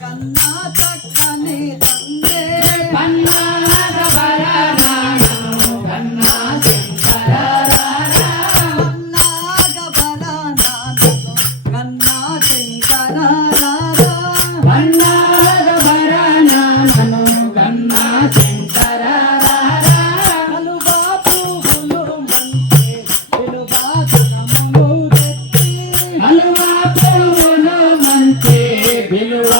కన్నా చక్కని కన్నా హలువా పువ్వులు మంచి విలువ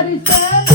Daddy said.